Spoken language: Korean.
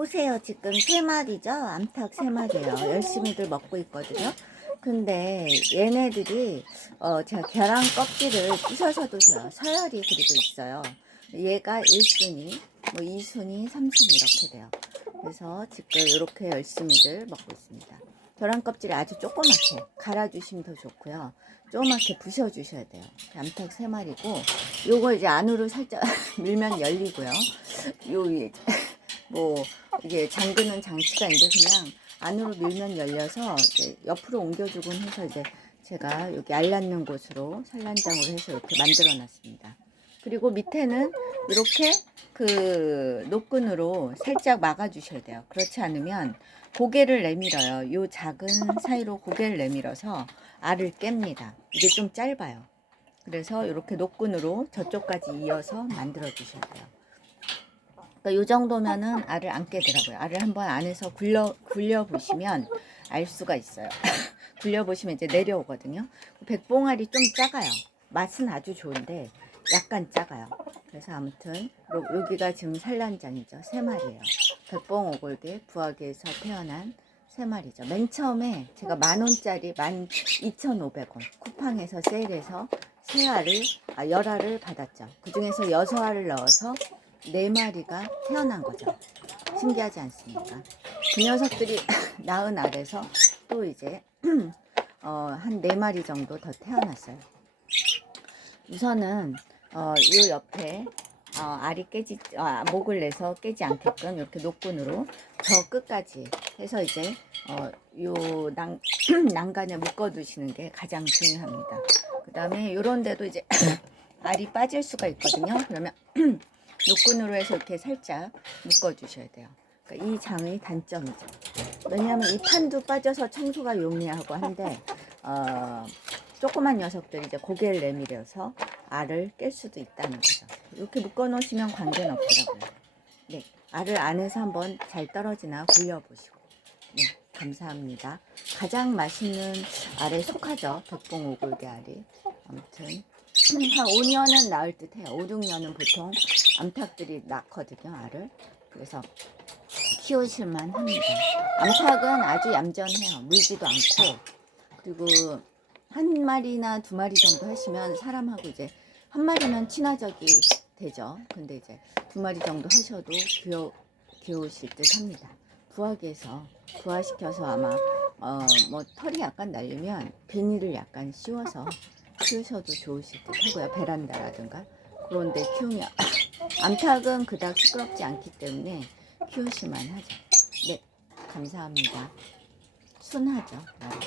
보세요. 지금 세 마리죠? 암탉 세 마리예요. 열심히들 먹고 있거든요. 근데 얘네들이 어 제가 계란 껍질을 부셔서도 줘요. 서열이 그리고 있어요. 얘가 1순위, 뭐 2순위, 3순위 이렇게 돼요. 그래서 지금 이렇게 열심히들 먹고 있습니다. 계란 껍질이 아주 조그맣게 갈아주시면 더 좋고요. 조그맣게 부셔주셔야 돼요. 암탉 세 마리고 요거 이제 안으로 살짝 밀면 열리고요. 요 이- 뭐 이게 잠그는 장치가 있는데 그냥 안으로 밀면 열려서 이제 옆으로 옮겨주곤 해서 이제 제가 여기 알맞는 곳으로 산란장으로 해서 이렇게 만들어 놨습니다. 그리고 밑에는 이렇게 그 노끈으로 살짝 막아 주셔야 돼요. 그렇지 않으면 고개를 내밀어요. 요 작은 사이로 고개를 내밀어서 알을 깹니다. 이게 좀 짧아요. 그래서 이렇게 노끈으로 저쪽까지 이어서 만들어 주셔야 돼요. 그러니까 요 정도면은 알을 안 깨더라고요. 알을 한번 안에서 굴려 굴려 보시면 알 수가 있어요. 굴려 보시면 이제 내려오거든요. 백봉알이 좀 작아요. 맛은 아주 좋은데 약간 작아요. 그래서 아무튼 요- 여기가 지금 산란장이죠. 세 마리예요. 백봉 오골개 부하계에서 태어난 세 마리죠. 맨 처음에 제가 만 원짜리 만 이천 오백 원 쿠팡에서 세일해서 세 알을 아, 열 알을 받았죠. 그 중에서 여섯 알을 넣어서 네 마리가 태어난 거죠. 신기하지 않습니까? 그 녀석들이 낳은 알에서 또 이제 어, 한 네 마리 정도 더 태어났어요. 우선은 어, 요 옆에 어, 알이 깨지 아, 목을 내서 깨지 않게끔 이렇게 노끈으로 저 끝까지 해서 이제 어, 요 난, 난간에 묶어 두시는 게 가장 중요합니다. 그 다음에 요런 데도 이제 알이 빠질 수가 있거든요. 그러면 노끈으로 해서 이렇게 살짝 묶어 주셔야 돼요. 그러니까 이 장의 단점이죠. 왜냐하면 이 판도 빠져서 청소가 용이하고 한데 어, 조그만 녀석들이 이제 고개를 내밀어서 알을 깰 수도 있다는 거죠. 이렇게 묶어 놓으시면 관계는 없더라고요. 네, 알을 안에서 한번 잘 떨어지나 굴려보시고. 네, 감사합니다. 가장 맛있는 알에 속하죠. 백봉 오골개 알이. 아무튼 한 5년은 나을 듯 해요. 5, 6년은 보통 암탉들이 낳거든요, 알을. 그래서 키우실만 합니다. 암탉은 아주 얌전해요. 물지도 않고. 그리고 한 마리나 두 마리 정도 하시면 사람하고 이제 한 마리면 친화적이 되죠. 근데 이제 두 마리 정도 하셔도 귀여, 귀여우실 듯 합니다. 부화기에서 부화시켜서 아마 어, 뭐 털이 약간 날리면 비닐을 약간 씌워서 키우셔도 좋으실 듯 하고요. 베란다라든가 그런데 키우면 암탉은 그닥 시끄럽지 않기 때문에 키우실만 하죠. 네, 감사합니다. 순하죠. 나름.